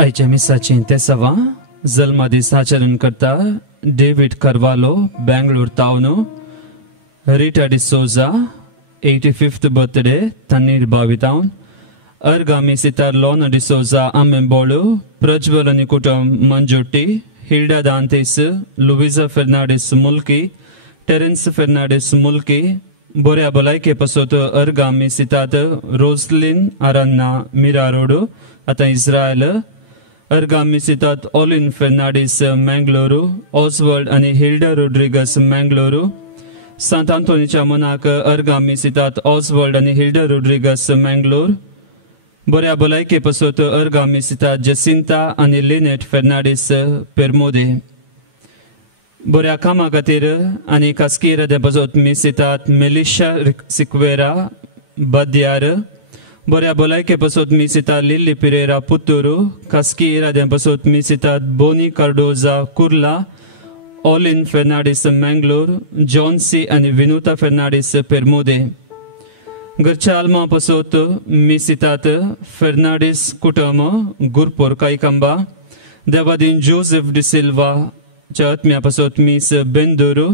आयच्या मिसाची तेसवा जल्मा दिसाचरण करता डेविड कार्वालो बेंगळूर तावनो Rita D'Souza 85th birthday Tannirbhavi town अर्गामी सितार लोना डिसोजा आमेंबोलो प्रज्वलनी कुटुंब मंजोटी Hilda Dantis Luiza Fernandes Mulki Terence Fernandes मुल्की बोऱ्या बलायके पसोत अर्गामी सितात रोजलिन आरान्ना मिरारोडो आता इस्रायल अर्गामी सितात ओलिन फर्नांडिस मंगलोरू ऑसवर्ल्ड आणि हिल्डा रोड्रिगस मंगलोरू सांत आंतोनीच्या मनाक अर्गामी सितात ऑसवर्ल्ड आणि हिल्डा रोड्रिगस मंगलोर बोऱ्या बलायके पसोत अर्गामी सितात जसिंता आणि लिनेट फर्नांडिस पेरमोदे बोऱ्या कामा खातीर आनी कास्कीर दे पसोत मी सितात मेलिशा सिक्वेरा बद्यार बोऱ्या बलायके पसोत मी सितात लिली पिरेरा पुत्तूरू कास्कीर दे पसोत मी सितात बोनी कार्डोजा कुर्ला ओलिन फर्नांडिस मंगलोर जॉन्सी आणि विनुता फर्नांडिस पेरमोदे घरच्या आलमा पसोत मी सितात फर्नांडिस कुटुंब गुरपोर कायकंबा देवादीन जोसेफ डिसिल्वा च्या आत्म्या पसोत मीस बेंदोरू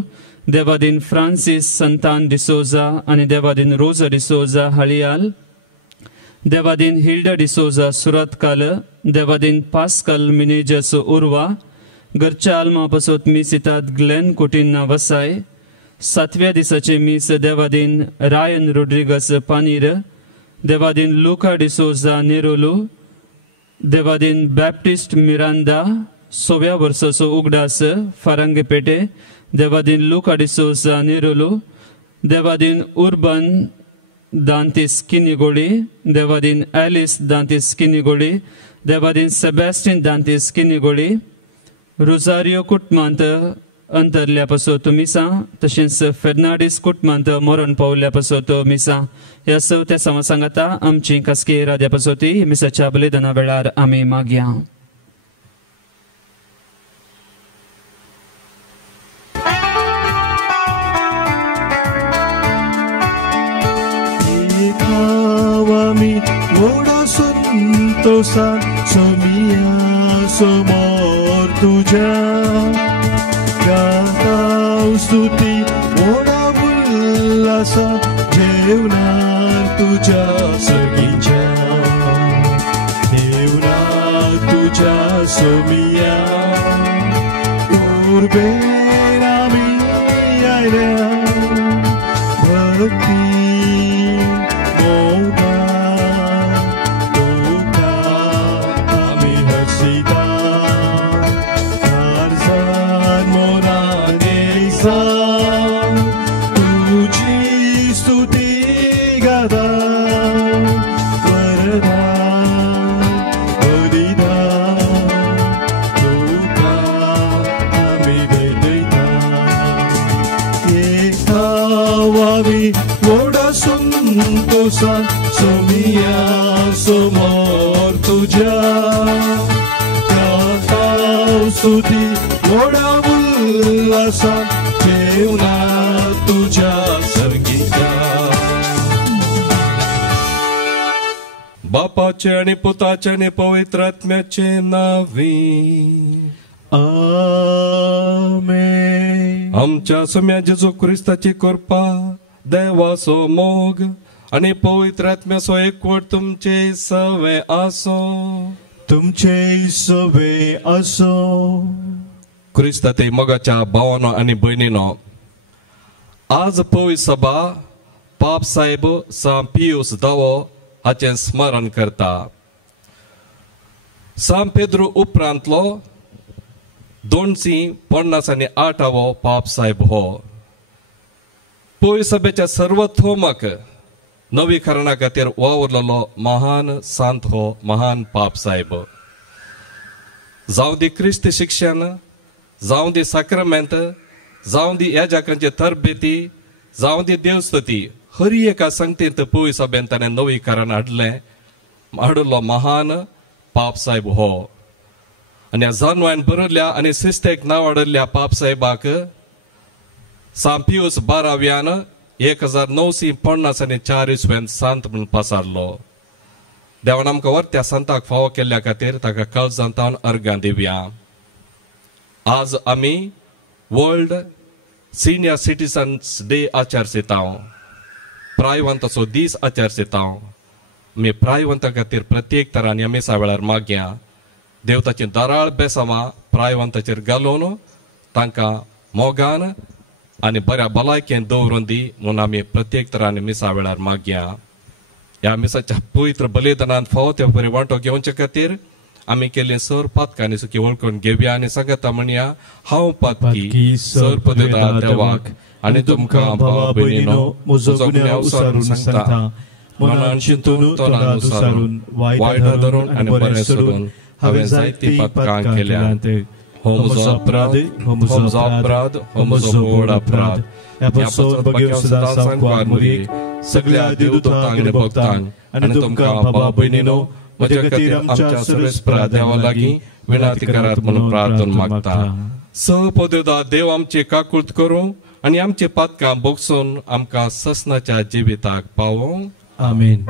देवादीन फ्रांसिस संतान डिसोजा आणि देवादीन रोजा डिसोजा हळियाल देवादीन हिल्डा डिसोजा सुरतकाल देवादीन पास्कल मिनेजस उर्वा घरच्या आलमा पसोत मी सितात ग्लेन कुटिन्ना वसाय 7व्या दिसाचे मीस देवादीन रायन रोड्रिगस पानीर देवादीन लुका डिसोजा नेरोलो देवादीन बॅप्टिस्ट मिरांदा 6व्या वर्साचो उगडास फारांगेपेटे देवादीन लुका डिसोजा नेरोलो देवादीन उर्बन दांतीस किनिगोडी देवादीन एलिस दांतीस किनिगोडी देवादीन सेबॅस्टिन दांतीस किनिगोडी रोजारियो कुटमांत अंतरल्या पसोत मिसा तशेंच फर्नांडिस कुटमांत मरण पावल्या पसोत मिसा ह्या चवथ्या समासांगाता आमची कास्की राद्या पसोती मिसाच्या बलिदाना वेळार आमी मागया समोर तुझ्या गाताव स्तुती मोडा उल्हासा जेवणार तुझ्या सगीच्या देवणार तुझ्या सोमिया उर्बेर आमी आयल्या भक्ती सोमिया समोर तुझ्या गाताव स्तुती मोडा उल्हासा जेवणार तुझ्या सर्गीच्या बापाचे आणि पुताचे आणि पवित्र आत्म्याचे नावी आमेन. आमच्या सोम्या जेजू ख्रिस्ताची कृपा देवाचो मोग आणि पवित्र आत्म्याचो एकवट तुमचे सवे आसो ख्रिस्त ते मोगाच्या भावानो आणि बहिणीनो आज पवित्र सभा पाप साहेब सा पियुस दावो हाचे स्मरण करता. सान पेद्रो उपरांतलो 258 पाप साहेब हो पवित्र सभेच्या सर्वतोमक नवीकरणा खातीर वावरलेलो महान सांत हो महान पाप साहेब. जावं दी क्रिस्त शिक्षण जावं दी साक्रमेंत जावं दी याजकांची तरबेती जावं दी देवस्तुती हर एका संगतींत पवित्र सभेन ताणें नवीकरण हाडलो महान पाप साहेब हो. आनी ह्या जानवान बरयल्ल्या आनी शिस्तेक नांवाडल्या पाप साहेबाक सान पियुस 12व्यान 1950 आनी 40 सांत म्हूण पसारलो. देवान आमकां व्हरत्या संताक फावो केल्ल्या खातीर ताका काळजांतान अर्गां दिवया. आज आमी वर्ल्ड सिनियर सिटीजन्स डे आचारसितांव, प्रायवंताचो दीस आचारसितांव. आमी प्रायवंता खातीर प्रत्येक तरांनी आमी वेळार मागया. देव ताची दाराळ बेसावां प्रायवंताचेर घालून तांकां मोगान आनी बऱ्या भलायकेन दवरून दी म्हणून आमी प्रत्येक तरांनी मिसा वेळार मागया. ह्या मिसाच्या पवित्र बलिदानान फावो ते बरे वांटो घेवचे खातीर आमी केल्ले सर पातकांनी सुखी वळखून घेवया आनी सांगता म्हणया, हांव पातकी सर पदता देवाक आनी तुमकां भावा भयणीनो म्हजो गुन्यांव उसारून सांगता. मनान चिंतून तोंडान उसारून वायट धरून आनी बरें सोडून हांवें जायती पातकां केल्यात. हो म्हजो अपराध, हो म्हजो अपराध, हो म्हजो व्हड अपराध. ह्या पासून बगेव सदां सांगवार मुरीक सगळ्या देवदूतांक आनी भक्तांक आनी तुमकां भावा भयणीनो म्हजे खातीर आमच्या सर्वेस्परा देवा लागीं विनंती करात म्हणून प्रार्थना मागता. सपदेवदा देव आमची काकूळट करूं आनी आमची पातकां बोगसून आमकां ससनाच्या जिविताक पावों. आमीन.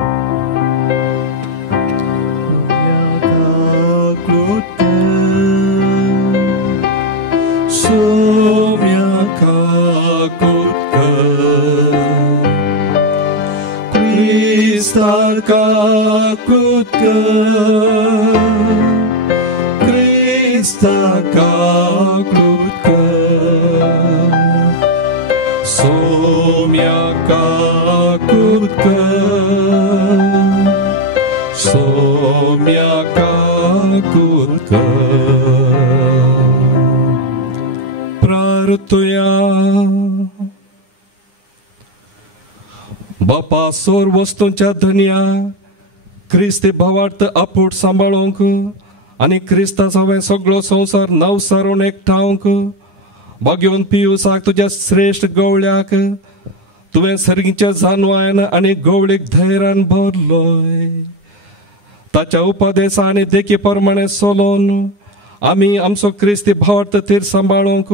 बापा सोर वस्तूंच्या धन्या क्रिस्ती भावार्थ आपूट सांबाळूंक आनी क्रिस्ताचो हांवें सगळो संवसार नवसारून एकठांवक बघून पियुसाक तुज्या श्रेश्ठ गवळ्याक तुवें सर्गीच्या जानवान आनी गवळीक धैर्यान भरलोय. ताच्या उपदेशा आनी देखी प्रमाणे चलोवन आमी आमचो क्रिस्ती भावार्थ थेर सांबाळूंक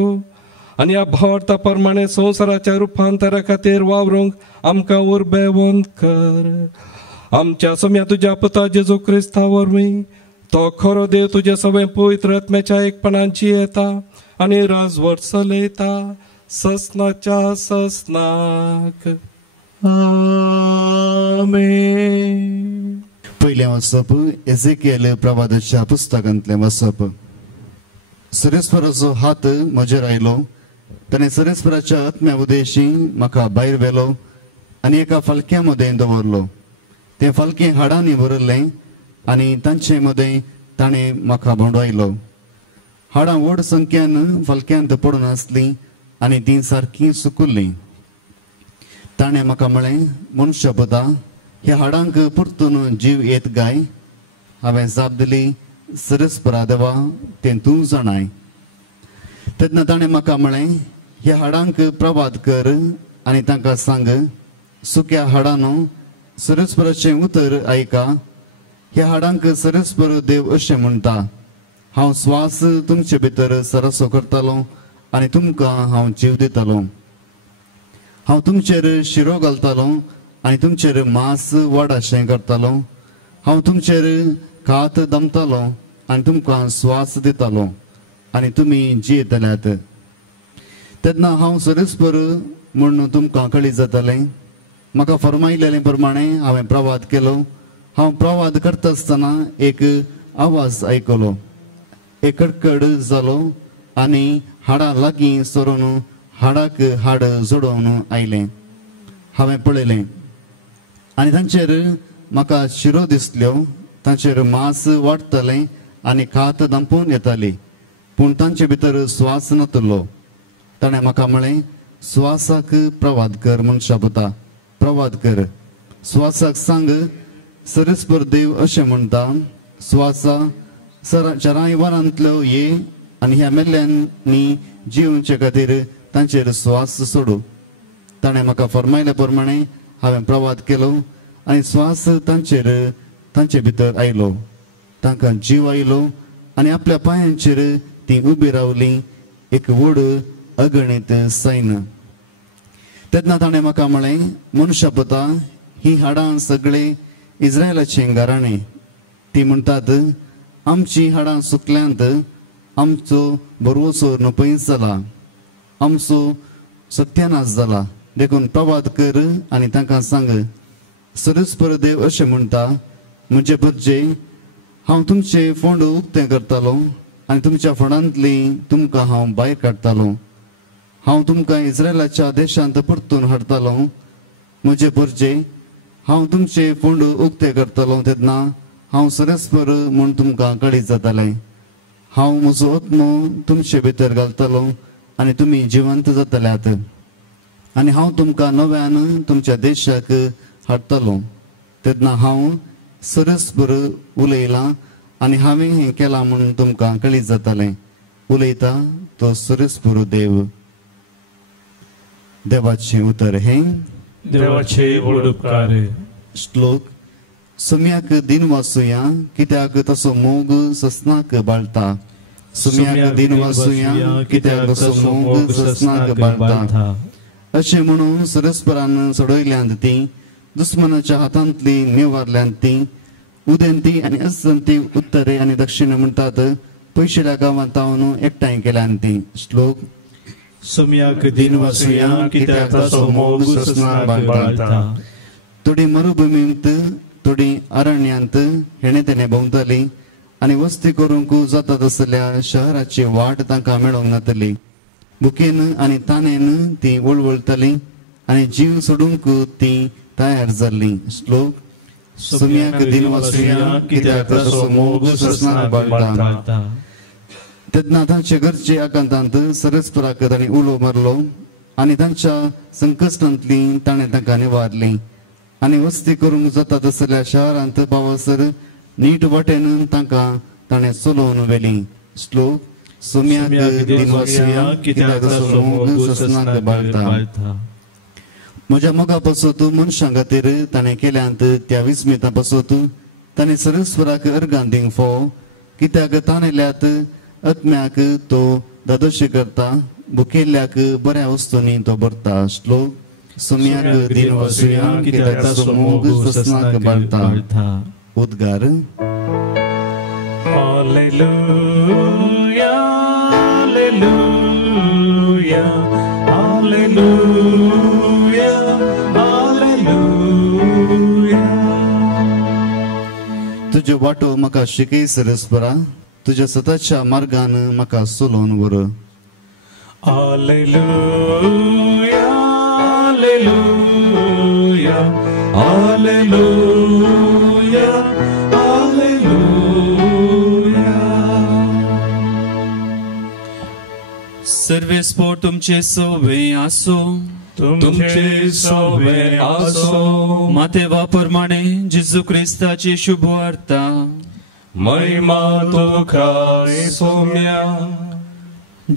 आनी ह्या भावार्था प्रमाणे संवसाराच्या रुपांतरा खातीर वावरूंक आमकां उर्बेवंत कर. आमच्या सम्या तुज्या पुता जेजू क्रिस्ता वरवीं तो खरो देव तुजे सगळे पवित्र आत्म्याच्या एकपणान जियेता आनी राजवट चलयता ससनाच्या ससनाक. आमीन. पयलें वचप एझेकियेल प्रवादाच्या पुस्तकांतलें वचप. सरेस्पराचो हात म्हजेर आयलो. ताणें सरेस्पराच्या आत्म्या उदेशी म्हाका भायर व्हेलो आनी एका फलक्या मदें दवरलो. तें फलकें हाडांनी भरल्लें आनी तांचे मदें ताणें म्हाका भोंडयलो. हाडां व्हड संख्यान फलक्यांत पडून आसलीं आनी तीं सारकीं सुकुल्लीं. ताणें म्हाका म्हळें, मनशा पुता, ह्या हाडांक परतून जीव येत गाय. हांवें जाप दिली, सरेस्परा देवा, तें तूं जाणाय. तेन्ना ताणें म्हाका म्हळें, ह्या हाडांक प्रवाद कर आनी तांकां सांग, सुक्या हाडांनो, सरेस्पराचें उतर आयका. ह्या हाडांक सरेस्पर देव अशें म्हणटा, हांव स्वास तुमचे भितर सरसो करतालो आनी तुमकां हांव जीव दितालो. हांव तुमचेर शिरो घालतालो आनी तुमचेर मांस वाडाशें करतालो. हांव तुमचेर खात दमतालो आनी तुमकां स्वास दितालो आनी तुमी जियेतल्यात. तेन्ना हांव सरेस्पर म्हूण तुमकां कळी जातालें. म्हाका फरमायलेले प्रमाणे हांवें प्रवाद केलो. हांव प्रवाद करता आसतना एक आवाज आयकलो. एक कडकड जालो आनी हाडां लागीं सरून हाडाक हाड जोडून आयलें. हांवें पळयलें आनी तांचेर म्हाका शिरो दिसल्यो. तांचेर मांस वाडटालें आनी खात दंपून येताली, पूण तांचे भितर स्वास नासलो. ताणें म्हाका म्हळें, स्वासाक प्रवाद कर मनशा पुता, प्रवाद कर. स्वासाक सांग, सरेस्पर देव अशें म्हणटा, स्वासा चाराय वरांतल्यो ये आनी ह्या मेल्ल्यांनी जिवचे खातीर तांचेर स्वास सोडू. ताणें म्हाका फरमायल्या प्रमाणे हांवें प्रवाद केलो आनी स्वास तांचे भितर आयलो. तांकां जीव आयलो आनी आपल्या पांयांचेर तीं उबीं रावलीं, एक व्हड अगणीत सैन्य. तेन्ना ताणें म्हाका म्हळें, मनशा पुता, ही हाडां सगळे इस्रायलाचें घराणें ती म्हणटात आमची हाडां सुकल्यांत आमचो बरोसो नपयस जाला आमचो सत्यानाश जाला देखून प्रवाद कर आनी तांकां सांग सरस्पर देव अशें म्हणटा म्हजे भुरजे हांव तुमचे फोंड उक्तें करतालो आनी तुमच्या फोंडांतली तुमकां हांव भायर काडटालो हांव तुमकां इस्रायलाच्या देशांत परतून हाडटालो म्हजे भुरजे हांव तुमचे फोंड उक्ते करतालो तेन्ना हांव सरस्पर म्हूण तुमकां कळीत जातालें हांव म्हजो आत्मो तुमचे भितर घालतालो आनी तुमी जिवंत जातल्यात आनी हांव तुमकां नव्यान तुमच्या देशाक हाडटलो तेन्ना हांव सरस्पर उलयलां आनी हांवें हें केलां म्हूण तुमकां कळीत जातालें उलयता तो सरस्पर देव देवाचें उतर हें देवाचे व्हड उपकार श्लोक सुम्याक दिन वासुया कित्याक तसो मोग ससनाक बाळटा सुम्याक दिन वासुया कित्याक तसो मोग ससनाक बाळटा अशें म्हणून सरस्परान सोडयल्यांत ती दुस्मनाच्या हातांतली निवारल्यांत ती उदेंती आनी अस्तंती उत्तरे आनी दक्षिण म्हणटात पयशेल्या गांवांत तावन एकठांय केल्यांत ती श्लोक सुम्याक दिन वासुया कित्याक तसो मोग ससनाक बाळटा थोडी मरुभुमींत थोडी अरण्यांत हेणे तेणे भोंवतली आनी वस्ती करूंक जाता तसल्या शहराची वाट तांकां मेळोंक जातली भुकेन आनी ताणेन ती वळवळटली आनी जीव सोडूंक ती तयार जाल्ली श्लोक सुम्याक दिन वासुया कित्याक तसो मोग ससनाक बाळटा तेन्ना तांचे घरचे आकांतांत सरस्पराक तांणी उलो मारलो आनी तांच्या संकश्टांतली ताणें तांकां निवारली आनी वस्ती करूंक जाता तसल्या शहरांत पावसर नीट वाटेन तांकां ताणें चलोवन व्हेली श्लोक सुम्याक दिन वासुया कित्याक तसो मोग ससनाक बाळटा म्हज्या मोगा पासत मनशां खातीर ताणें केल्यांत त्या विस्मिता पासत ताणें सरस्वराक अर्गां दिवंक फोव कित्याक ताणेल्यात आत्म्याक तो दादोशी करता भुकेल्ल्याक बऱ्या वस्तूंनी तो भरता श्लोक सुम्याक दिन वासुया कित्याक तसो मोग ससनाक बाळटा उद्गार हालेलुया हालेलुया हालेलुया हालेलुया तुज्यो वाटो म्हाका शिकय सरस्परा तुज्या सताच्या मार्गान म्हाका चलोवन व्हर हालेलुया हालेलुया हालेलुया हालेलुया सर्वेस्पोर तुमचे सोवे आसो तुमचे सोवे आसो मातेवा प्रमाणे जेजू क्रिस्ताची शुभ वार्ता महिमा तुका सोम्या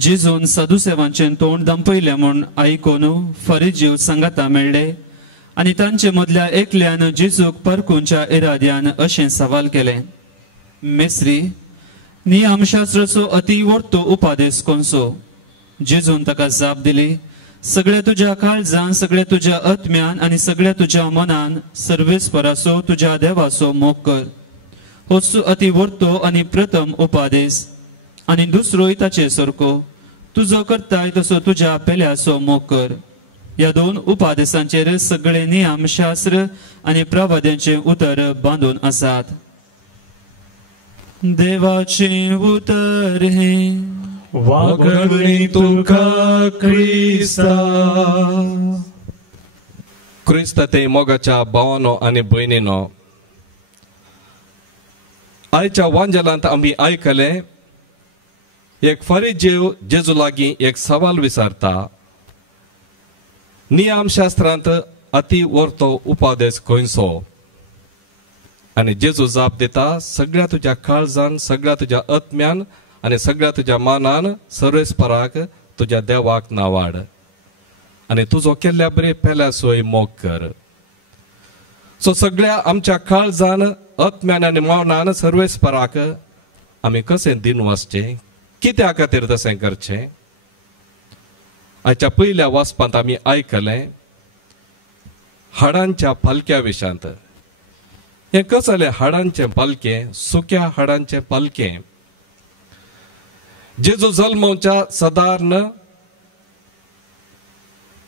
जेजून साधुसेवांचे तोंड दंपयले म्हूण आयकून फरिजीव संगाता मेळ्ळे आनी तांचे मदल्या एकल्यान जेजूक परखुंच्या इराद्यान अशें सवाल केलें मेस्री नियमशास्त्राचो अति व्हडतो उपादेश कोणसो जेजून ताका जाप दिली सगळ्या तुज्या काळजान सगळ्या तुज्या आत्म्यान आनी सगळ्या तुज्या मनान सर्वेस्पराचो तुज्या देवाचो मोग कर होच अति व्हडतो आनी प्रथम उपादेश आनी दुसरोय ताचे सारको तुजो करताय तसो तुज्या पेल्याचो मोग कर ह्या दोन उपादेशांचेर सगळे नियमशास्त्र आनी प्रवाद्यांचे उतर बांदून आसात देवाचे उतर हे वागणी तुका क्रिस्ता क्रिस्त ते मोगाच्या भावानो आनी भयणीनो आयच्या वांजलांत आमी आयकले एक फरीजीव जेजू लागीं एक सवाल विचारता नियमशास्त्रांत अति व्हडतो उपादेश खंयचो आनी जेजू जाप दिता सगळ्या तुज्या काळजान सगळ्या तुज्या आत्म्यान आनी सगळ्या तुज्या मनान सर्वेस्पराक तुज्या देवाक नावाड आनी तुजो केल्ल्या बरे पेल्या सोय मोग कर सो सगळ्या आमच्या काळजान आत्म्यान आनी मनान सर्वेस्पराक आमी कशें दिन वाचचें कित्या खातीर तशें करचें आयच्या पयल्या वाचपांत आमी आयकलें हाडांच्या फालक्या विशांत हे कसले हाडांचे पलके, सुक्या हाडांचे पलके. जेजू जल्मोवच्या साधारण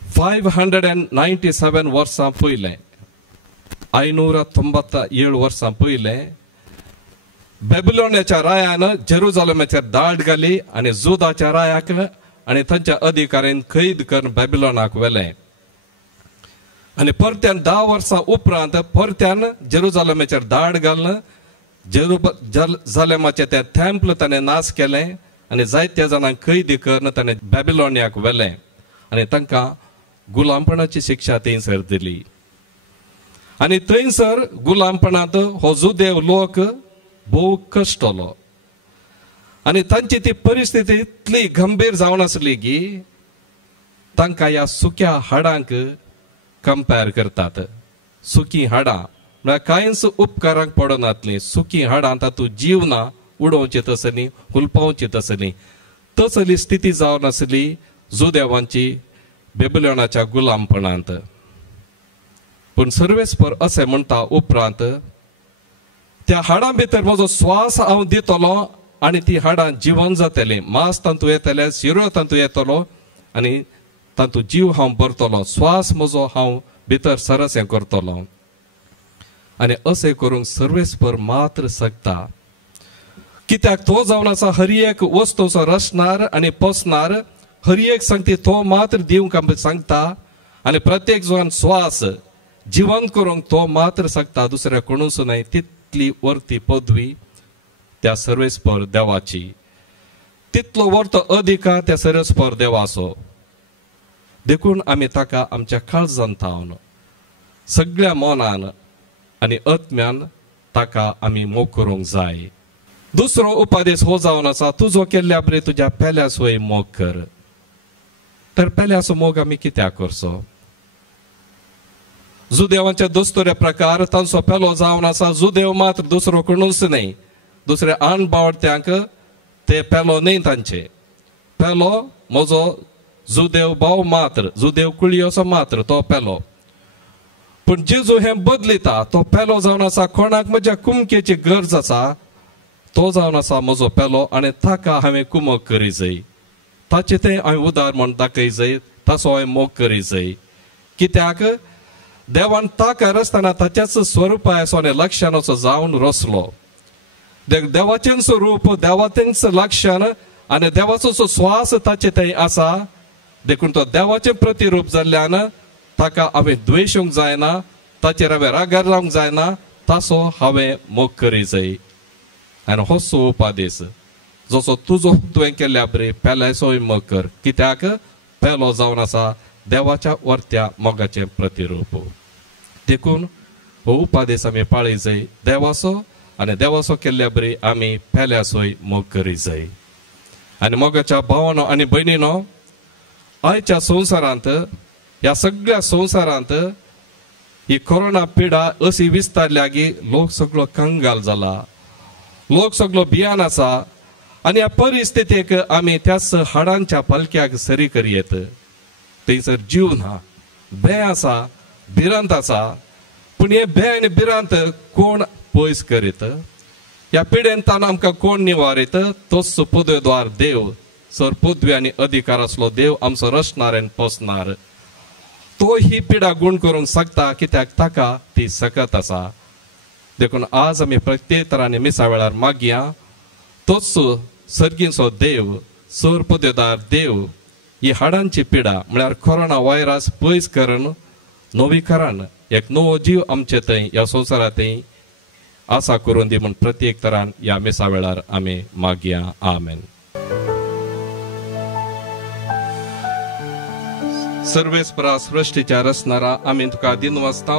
597 वर्सां पयले, 597 वर्सां पयले बेबिलोनाच्या रायान जेरुजालेमाचेर धाड घाली आनी जुदाच्या रायाक आनी तांच्या अधिकाऱ्यान कैद करून बेबिलोनाक व्हेले. आनी परत्यान 10 वर्सां उपरांत परत्यान जेरुजालेमाचेर धाड घालून जेरुजालेमाचे ते थेंपल ताणें नाश केले आनी जायत्या जाणांक कैद करून ताणें बेबिलोनियाक व्हेले आनी तांकां गुलामपणाची शिक्षा थंयसर दिली. आनी थंयसर गुलामपणांत हो जुदेव लोक भोव कश्टलो आनी तांची ती परिस्थिती इतली गंभीर जावन आसली की तांकां ह्या सुक्या हाडांक कंपेर करतात. सुकी हाडां म्हळ्यार कांयच उपकाराक पडनातलीं, सुकी हाडां तातूंत जीव ना, उडोवची तसली, हुलपावची तसली, तसली स्थिती जावन आसली जुदेवांची बेबिलोनाच्या गुलामपणांत. पूण सर्वेस्पर अशें म्हणटा उपरांत त्या हाडां भितर म्हजो स्वास हांव दितलो आनी ती हाडां जिवन जातली, मांस तांतू येतले, शिरो तांतू येतलो आनी तांतू जीव हांव भरतलो, स्वास म्हजो हांव भितर सरस करतलो. आनी अशें करूंक सर्वेस्पर मात्र शकता. कित्याक तो जावन आसा हर एक वस्तूचो रचणार आनी पोसणार, हर एक संगती तो मात्र दिवंक आमकां सांगता आनी प्रत्येक जण स्वास जिवंत करूंक तो मात्र शकता, दुसऱ्या कोणूच न्हय. तितली वर्ती पदवी त्या सर्वेस्पर देवाची, तितलो वर्तो अधिकार त्या सर्वेस्पर देवाचो. देखून आमी ताका आमच्या काळजांत थावन सगळ्या मनान आनी आत्म्यान ताका आमी मोग करूंक जाय. दुसरो उपादेश हो जावन आसा, तुजो केल्ल्या बरे तुज्या पेल्या सोय मोग कर. तर पेल्याचो मोग आमी कित्याक करचो? जुदेवांच्या दस्तुऱ्या प्रकार तांचो पेलो जावन आसा जुदेव मात्र, दुसरो कोणूच न्हय. दुसऱ्या आण बावडत्यांक ते पेलो न्हय तांचे. पेलो म्हजो जुदेव भाव मात्र, जुदेव कुळयोचो मात्र तो पेलो. पूण जेजू हें बदलिता, तो पेलो जावन आसा कोणाक म्हज्या कुमकेची गरज आसा तो जावन आसा म्हजो पेलो आनी ताका हांवें कुमक करी जाय, ताचे तें हांवें उदार म्हण दाखय जाय, ताचो हांवें मोग करी जाय. कित्याक देवान ताका रचतना ताच्याच स्वरुपाचो आनी लक्षणाचो जावन रचलो. देवाचें स्वरूप, देवाचेंच लक्षण आनी देवाचो स्वास ताचे थंय आसा. देखून तो देवाचें प्रतिरूप जाल्ल्यान ताका हांवें द्वेशूंक जायना, ताचेर हांवें रागार रावंक जायना, ताचो हांवें मोग करी जाय. आनी होसो उपादेश जसो तुजो तुवें केल्ल्या बरे पेल्याचोय मोग कर, कित्याक पेलो जावन आसा देवाच्या वर्त्या मोगाचें प्रतिरूप. देखून हो उपादेश आमी पाळी जाय देवाचो आनी देवाचो केल्ल्या बरी आमी पेल्याचोय मोग करी जाय. आनी मोगाच्या भावानो आनी भयणीनो, आयच्या संवसारांत, ह्या सगळ्या संवसारांत ही कोरोना पिडा अशी विस्तारल्या की लोक सगळो कंगाल जाला, लोक सगळो भियान आसा. आनी ह्या परिस्थितीक आमी त्याच हाडांच्या पलक्याक सरी करयेत. थंयसर जीव ना, भंय आसा, भिरांत आसा. पूण हे भंय आनी भिरांत कोण पयस करीत? ह्या पिडेंतान आमकां कोण निवारीत? तोच पदवेद्वार देव, सर पदवी आनी अधिकार आसलो देव, आमचो रचणार आनी पोसणार. तो ही पिडा गुण करूंक शकता, कित्याक ताका ती सकत आसा. देखून आज आमी प्रत्येक तरांनी मिसा वेळार मागया, तोच सर्गीचो देव, सर पदवेदार देव ही हाडांची पिडा म्हळ्यार कोरोना व्हायरस पयस करून नवीकरण एक नवो जीव आमचे थंय ह्या संवसारांत आसा करून दी म्हूण प्रत्येक तरान ह्या मिसा वेळार आमी मागया. आमेन. सर्वेस्परा सृश्टीच्या रचणारा आमी तुका दिनवासता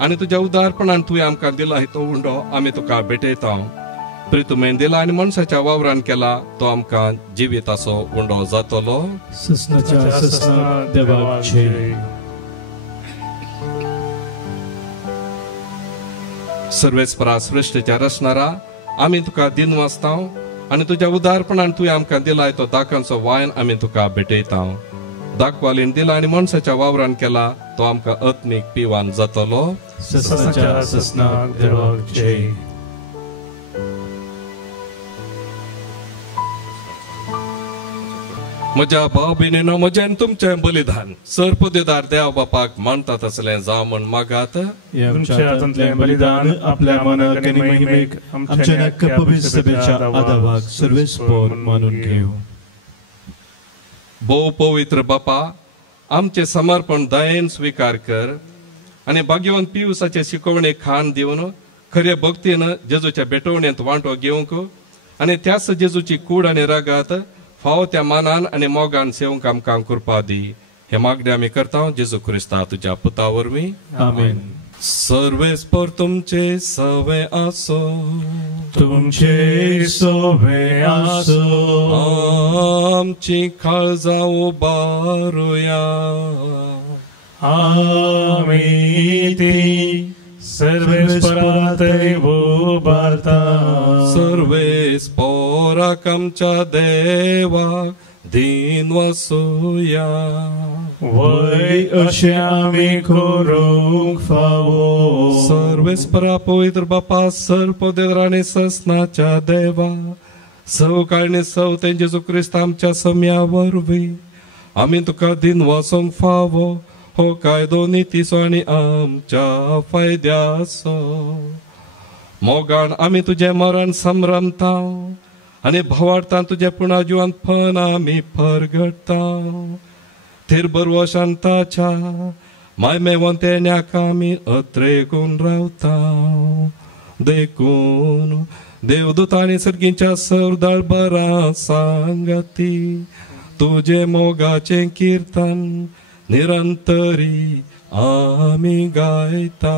आनी तुज्या उदारपणान तुवें आमकां दिला तो उंडो आमी तुका भेटयता. बरी तुवें दिला आनी मनशाच्या वावरान केला तो आमकां जिविताचो उंडो जातलो. सर्वेस्परा सृश्टीच्या रचणारा आमी तुका दिनवासता आनी तुज्या उदारपणान तुवें आमकां दिलाय तो दाखांचो वायन आमी तुका भेटयता. दाखवालीन दिला आणि माणसाच्या वावरान केला तो आमकां आत्मीक पिवान जातलो ससनाच्या ससनाक देवाक जय. म्हज्या भाव भयणीनो म्हजें तुमचें बलिदान सर्पदेदार देव बापाक मानता तसलें जावं म्हण मागात. आमच्या हातांतलें बलिदान आपल्या मनाक आनी महिमेक आमच्या नक्क पवित्र सभेच्या आदाराक सर्वेस्पर मानून घेव. भोव पवित्र बापा आमचे समर्पण दयेन स्वीकार कर आनी भाग्यवान पियुसाचे शिकवणे खाण दिवन खरे भक्तीन जेजूच्या भेटवणेंत वांटो घेवंक आनी त्याच जेजूची कूड आनी रागात फावो त्या मानान आनी मोगान सेवंक आमकां कृपा दी. हे मागणे आमी करता जेजू क्रिस्ता तुज्या पुता वरवीं. आमेन. सर्वेस्पर तुमचे सवे आसो तुमचे सवे आसो आमची काळजां उबारुया आमी ती सर्वेस्परांतय उबारता. सर्वेस्पराक आमच्या देवाक दिन वसूया वय अशें आमी करूंक फावो. सर्वेस्परा पवित्र बापा सर्पदेदारांनी ससनाच्या देवा सवकाळणी सवते जेजू क्रिस्त आमच्या सम्या वरवीं आमी तुका दिन वसूंक फावो. हो कायदो नितीसो आनी आमच्या फायद्याचो. मोगान आमी तुजें मरण समरमता आनी भवार्थान तुजे पुणा जिवान फन आमी परगडता. थिरबर शांताच्या मायमेवंतेन्याक आमी अत्रेकून रावता. देखून देवदूतांनी सर्गीच्या सरदरबारां सांगती तुजे मोगाचें कीर्तन निरंतरी आमी गायता.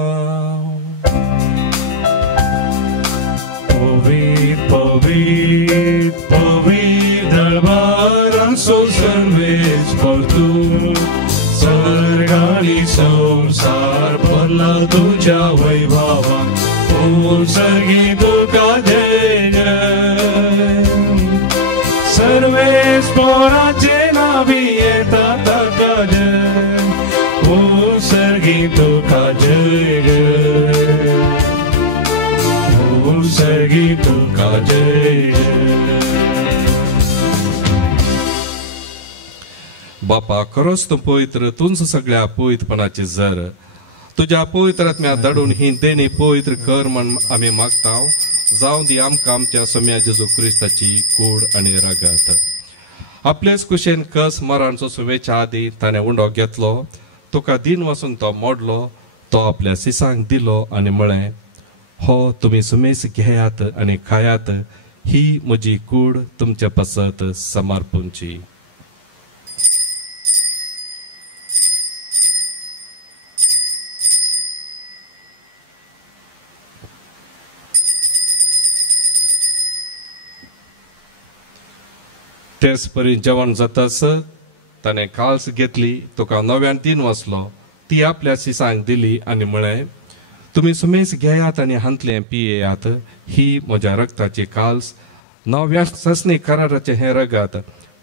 पवित्र पवित्र पवित्र दरबारांचो सर्वेस्पर तूं सर्ग आनी संसार भरला तुज्या वैभवान. सर्गी तुका जय जय. सर्वेस्पराचे नावी येता ताका जय. सर्गी तुका जय जय. सर्गी तुका जय जय. बापा खरोच तूं पवित्र तुंच सगळ्या पवित्रपणाची जर तुज्या पवित्र आत्म्या धाडून ही देणी पवित्र कर म्हण आमी मागता. जावं दी आमकां आमच्या सम्या जेजू क्रिस्ताची कूड आनी रागात. आपलेच कुशेन कस मरांचो सुवेच्या आदी ताणें उंडो घेतलो तुका दिन वसून तो मोडलो तो आपल्या सिसांक दिलो आनी म्हळें हो तुमी सुमेस घेयात आनी खायात ही म्हजी कूड तुमच्या पसत समर्पूंची. तेच परी जेवण जाताच ताणें काल्स घेतली तुका नव्यान दिन वसलो ती आपल्या सिसांक दिली आनी म्हळें तुमी सुमेस घेयात आनी हांतलें पियेयात ही म्हज्या रक्ताची काल्स नव्या ससनी कराराचे हें रगात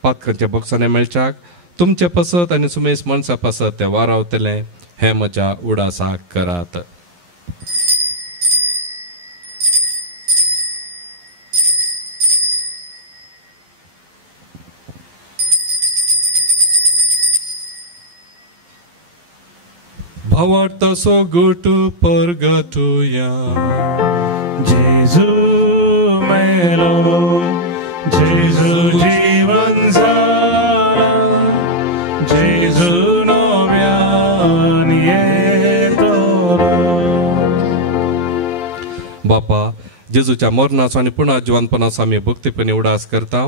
पातकांच्या बॉक्साने मेळच्याक तुमचे पसत आनी सुमेस मनसा पसत तें वारावतलें हें म्हज्या उडासाक करात. भवार्थसो गुट परगटुया. जेजू मेलो जेजू जीवन जाला. जेजू नव्यान येतलो. बापा जेजूच्या मरणाचो आनी पुणा जिवंतपणाचो आमी भक्तीपणी उडास करता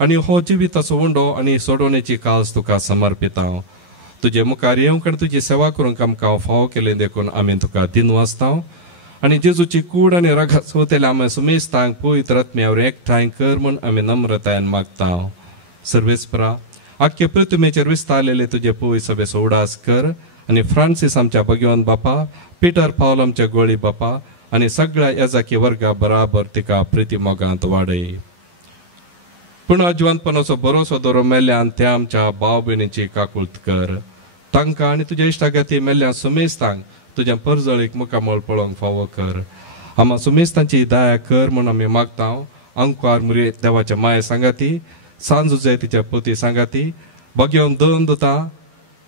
आनी हो जिविताचो उंडो आनी सोडवणेची काल्स तुका समर्पिता. तुजे मुखार येवंक आनी तुजी सेवा करूंक आमकां फाव केलें देखून आमी तुका दिन वाचता आनी जेजूची कूड आनी रागा चवतेले आमी सुमेस्तांक पवित्र आत्म्यावर एकठांय कर म्हूण आमी नम्रतायेन मागता. सर्वेस्परा आख्खे पृथ्वीचेर विस्तारलेले तुजे पवित्र सभेचो उडास कर आनी फ्रांसीस आमच्या भगवान बापा पिटर पावल आमच्या गोळी बापा आनी सगळ्या येजाकी वर्गा बराबर तिका प्रिती मोगांत वाडय. पूण अजवानपणाचो भरोसो दवरून मेल्ल्यान ते आमच्या भाव भयणीची काकुळट कर. तांकां आनी तुज्या इश्टागती मेल्ल्या सुमेस्तांक तुज्या परजळीक मुखामळ पळोवंक फावो कर. आम्हा सुमेस्तांची दया कर म्हूण आमी मागता. अंकुआर मुरे देवाच्या माये सांगाती, सांजुजे तिच्या पोती सांगाती, भगयोन दोन दुतां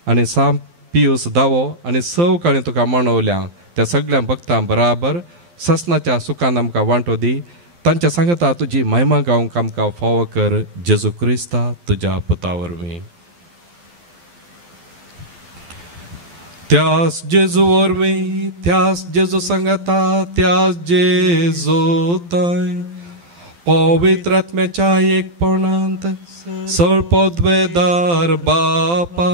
आनी साम पियूस दावो आनी सव काळी तुका मांडवल्या त्या सगळ्या भक्तां बराबर ससनाच्या सुखान आमकां वांटो दी. तांच्या सांगता तुजी महिमा गावंक आमकां फावो कर. जेजू क्रिस्ता तुज्या पुता वरवीं. त्यास जेजू वरवीं, त्यास जेजू सांगता, त्यास जेजू थंय पवित्र आत्म्याच्या एकपणांत सर्वोद्वेदार बापा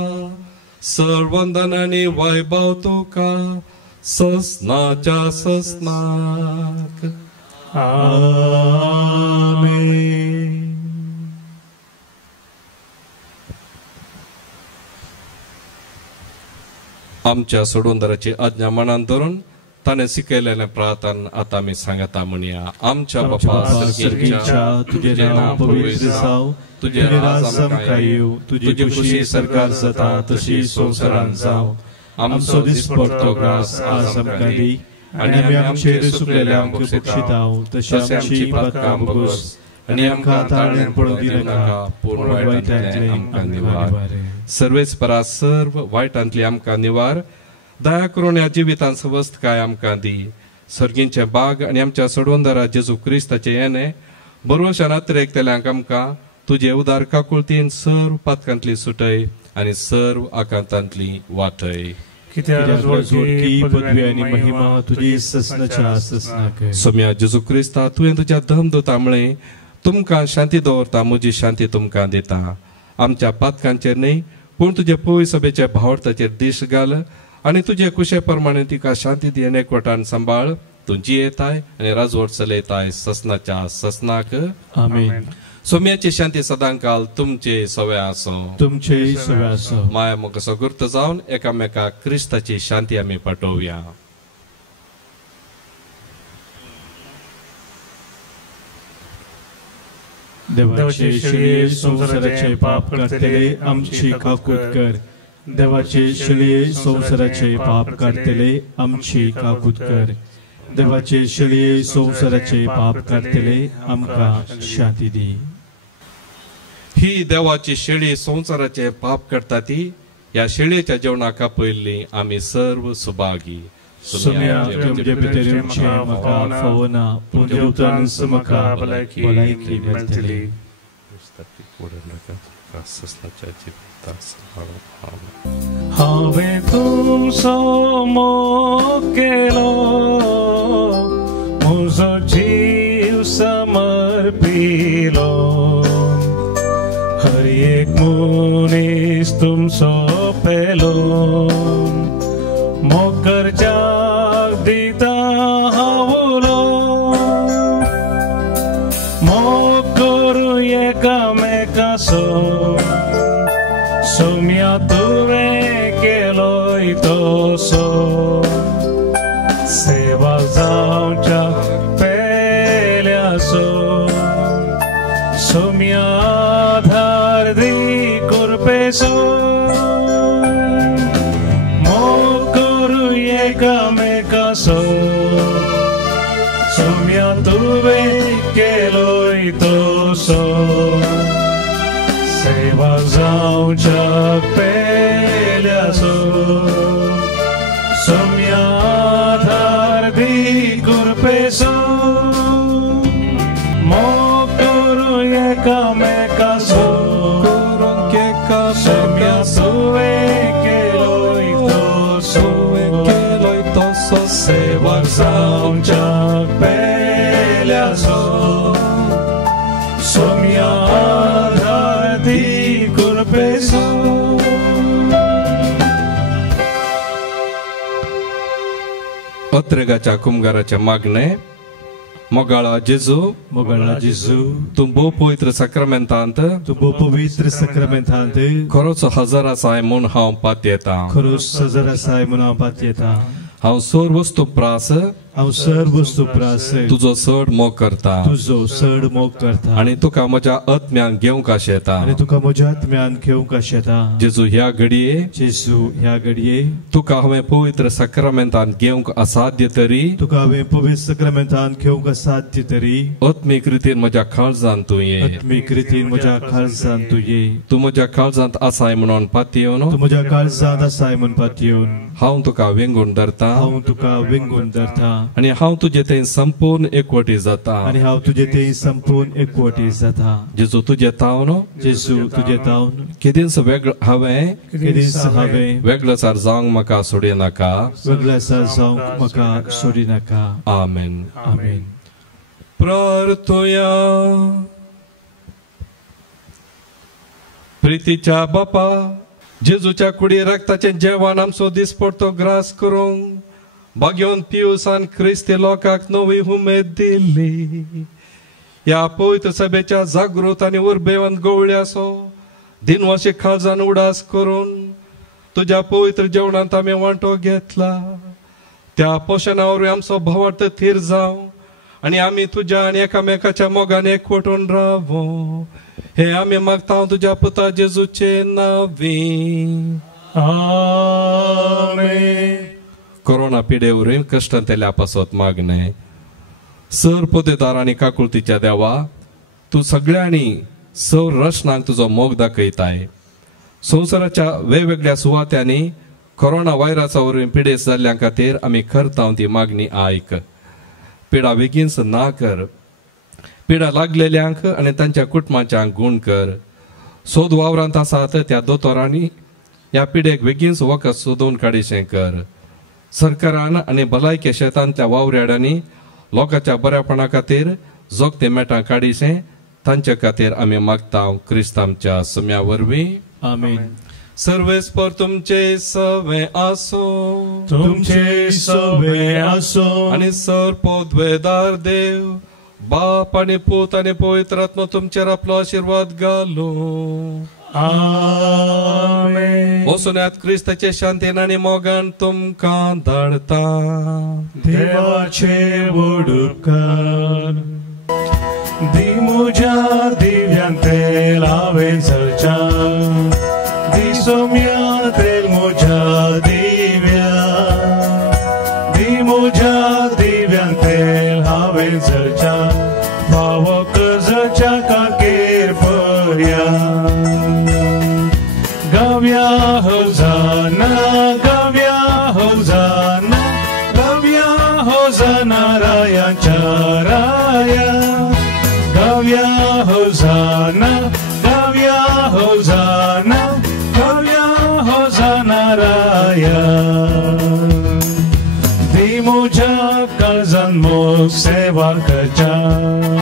सर्वंदन आनी वैभव तुका ससनाच्या ससनाक. आमेन. आमच्या सोडूंदराची आज्ञा मनान धरून ताणें शिकयलेलें प्रार्थना आतां आमी सांगता म्हणया. आमच्या बापा सर्गीच्या तुझे नाव पवित्र जावं, तुझे राज आमकां येवं, तुजी खुशी सरकार जाता तशी संवसारांत जावं. आमचो दिसपडटो ग्रास आज आमकां दी आनी आमी आमचेर चुकलेल्या आमकां बक्षितांव तशी आमची पातकां बोगोस आनी आमकां ताळ्यान पडूंक दिनाका पूण वायटांतले आमकां निवार. सर्वेस्परा सर्व वायटांतली आमकां निवार. दया करून ह्या जिवितांत सवस्त काय आमकां दी. सर्गींचे बाग आनी आमच्या सोडवंदरा जेजू क्रिस्ताचे येणे बरोवशान अतिरेकतेल्यांक आमकां तुजे उदार काकुळतीन सर्व पातकांतली सुटय आनी सर्व आकांतांतली वाटय. पदवी आनी महिमा तुजी ससनाच्या ससनाक. सोम्या जेजू क्रिस्ता तुवें तुज्या धमदूता म्हळें तुमकां शांती दवरता, म्हजी शांती तुमकां दिता. आमच्या पातकांचेर न्हय पूण तुजे पवित्र सभेच्या भावर्थाचेर दिश घाल आनी तुजे कुशे प्रमाणे तिका शांती दी आनी एकवटान सांबाळ. तुजी येताय आनी राजवट चलयताय ससनाच्या ससनाक. आमेन. सोम्याची शांती सदांकाल तुमचे सवे आसो. तुमचे सवे आसो. माया मोग सगुर्त जावन एकामेकाक क्रिस्ताची शांती आमी पाठोवया. देवाचे शिळे संसाराचे पाप काढतेले आमची काकूट कर. देवाचे शिळे संसाराचे पाप काढतेले आमची काकूट कर. देवाचे शिळे संसाराचे पाप काढतेले आमकां शांती दी. ही देवाची शेळी संसाराचे पाप करता ती. या शेळयेच्या जेवणाका पयली आमी सर्व सुभागी. सोम्या तुमचे भितरचे म्हाका फावो ना पूण देवतान म्हाका भलायकी मेळटली. हांवें तुमचो मोग केलो, म्हजो जीव समर्पिलो. हर एक मनीस तुमचो पेलो मोकरच्याक दिता हावलो. मोग करूं एकामेकाचो सोम्या तुवें केलोय तसो. सेवा जावच्या पेल्याचो सोम्या आधार दी कुरपेचो. मोग करूं एकामेकाचो सोम्या तुवें केलोय तसो. सेवा जावच्या पेल्याचो सोम्या आधार दी कुरपेचो. मोग करूं एकामेकाचो सोम्या तुवें केलोय तसो. सेवा जावच्या पेल्याचो सोम्या आधार दी कुरपेचो. पत्रिकाच्या कुंभाराचे मागणे. मोगाळा जेजू, मोगाळा जेजू, तूं भोव पवित्र साक्रामेंतांत, तूं भोव पवित्र साक्रामेंतांत खरोच हजर आसाय म्हूण हांव पातयेतां. खरोच हजर आसाय म्हूण हांव पातयेतां. हांव सोर वस्तू प्रास हांव सर्व सुप्रासय तुजो चड मोग करता तुजो चड मोग करता आनी तुका म्हज्या आत्म्यान घेवंक अशें येता आनी तुका म्हज्या आत्म्यान घेवंक अशें येता जेजू ह्या घडये जेजू ह्या घडये तुका हांवें पवित्र सक्रामेंतान घेवंक असाध्य तरी तुका हांवें पवित्र सक्रामेंतान घेवंक असाध्य तरी आत्मीक रितीन म्हज्या काळजांत तूं ये आत्मीक रितीन म्हज्या काळजांत तूं ये तूं म्हज्या काळजांत आसाय म्हणून पातयेवन तूं म्हज्या काळजांत आसाय म्हूण पातयेवन हांव तुका वेंगून धरता हांव तुका वेंगून धरता आनी हांव तुजे थंय संपूर्ण एकवटी जाता आनी हांव तुजे थंय संपूर्ण एकवटी जाता जेजू तुजे तावन जेजू तुजे तावन केदींच हांवें केदीस हांवें वेगळेसार जावंक म्हाका सोडिनाका वेगळेसार जावंक म्हाका सोडिनाका आमेन आमेन प्रार्थोया प्रितीच्या बापा जेजूच्या कुडी रक्ताचें जेवण आमचो दिसपडतो ग्रास करूंक भाग्योन पिवसान क्रिस्ती लोकांक नवी उमेद दिली ह्या पवित्र सभेच्या जागृत आनी उर्बेवंत गवळ्याचो दिनवाशी काळजान उडास करून तुज्या पवित्र जेवणांत आमी वांटो घेतला त्या पोशणावरूय आमचो भवार्थ थीर जावं आनी आमी तुज्या आनी एकामेकाच्या मोगान एकवटून रावो हे आमी मागता तुज्या पुता जेजूचे नांवी आमेन कोरोना पिडेवरून कश्टांतल्या पासत मागणे सर पोतेदार आनी काकुळतीच्या देवा तूं सगळ्यांनी सर रचनांक तुजो मोग दाखयताय संवसाराच्या वेगवेगळ्या सुवात्यांनी कोरोना व्हायरसा वरवीं पिडेस जाल्ल्या खातीर आमी करता ती मागणी आयक पिडा बेगीनच ना कर पिडा लागलेल्यांक आनी तांच्या कुटुंबाच्यांक गूण कर सोद वावरांत आसात त्या दोतोरांनी ह्या पिडेक बेगीनच वखद सोदून काडीशें कर सरकारान आनी भलायकी शेतांतल्या वावऱ्याडांनी लोकांच्या बऱ्यापणा खातीर जोगते मेटां काडीशें तांचे खातीर आमी मागता क्रिस्तांच्या सुम्या वरवीं आमेन सर्वेस्पर तुमचे सवे आसो तुमचे सवे आसो आनी सर पोदवेदार देव बाप आनी पूत आनी पवित्र आत्मा तुमचेर आपलो आशीर्वाद घालो आमेन वसुन्यात क्रिस्ताचे शांतीन आनी मोगान तुमकां धाडता देवाचे वडुपकार दी म्हज्या दिव्यान तेल हांवें चर्चा दी सोम्या तेल म्हज्या दिव्या दी म्हज्या दिव्यान तेल हांवें चर्चा फावो कर्जाच्या काकेर पर्या गव्या होजाना गव्या होजाना गव्या होजाना रायाच्या राया गव्या होजाना गव्या होजाना गव्या होजाना राया दी म्हज्या काळजान मोग सेवा करच्या